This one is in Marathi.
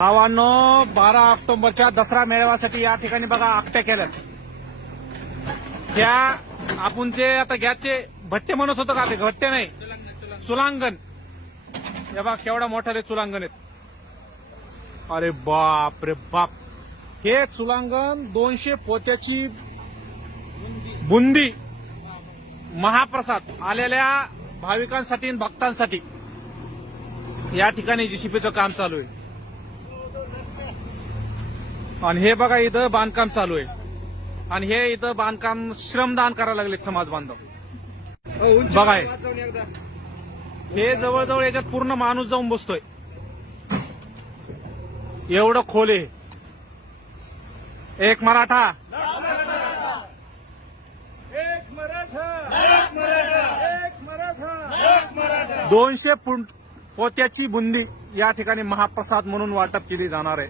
भावांनो बारा ऑक्टोबरच्या दसरा मेळाव्यासाठी या ठिकाणी बघा आकट्या केल्यात. ह्या आपण जे आता गॅसचे भट्टे म्हणत होतो का ते? भट्टे नाही. चुलांगण या बघा केवढा मोठा ते चुलांगण आहेत. अरे बाप रे बाप. हे चुलांगण दोनशे पोत्याची बुंदी महाप्रसाद आलेल्या भाविकांसाठी आणि भक्तांसाठी. या ठिकाणी जीसीपीचं काम चालू आहे. आणि हे बघा इथं बांधकाम चालू आहे. आणि हे इथं बांधकाम श्रमदान करायला लागले समाज बांधव. बघा हे. जवळजवळ याच्यात पूर्ण माणूस जाऊन बसतोय. एवढं खोले एक मराठा एक मराठा. एक मराठा दोनशे पोत्याची बुंदी या ठिकाणी महाप्रसाद म्हणून वाटप केली जाणार आहे.